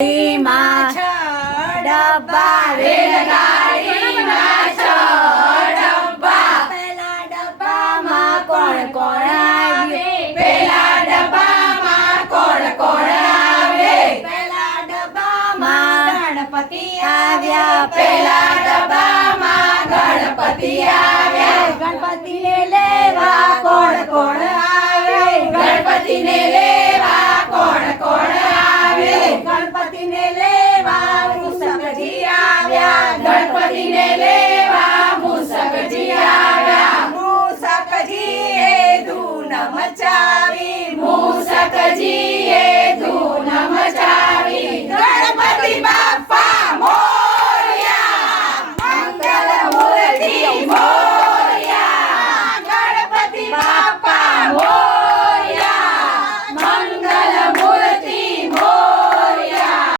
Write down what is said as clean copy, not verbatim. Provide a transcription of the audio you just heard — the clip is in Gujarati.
માં છ ડબ્બા, રેલગાડીમાં છ ડબ્બા. પેલા ડબ્બામાં કોણ કોણ આવે? પેલા ડબ્બામાં કોણ કોણ આવે? પેલા ડબ્બામાં ગણપતિ આવ્યા. પેલા ડબ્બામાં ગણપતિ આવ્યા. ગણપતિને લેવા કોણ કોણ આવે? ગણપતિને લેવા કોણ કોણ આવે? ગણપતિને લેવા મુસકજી આવ્યા. ગણપતિને લેવા મુસકજી આવ્યા. મુસકજીએ ધૂન મચાવી. મુસકજી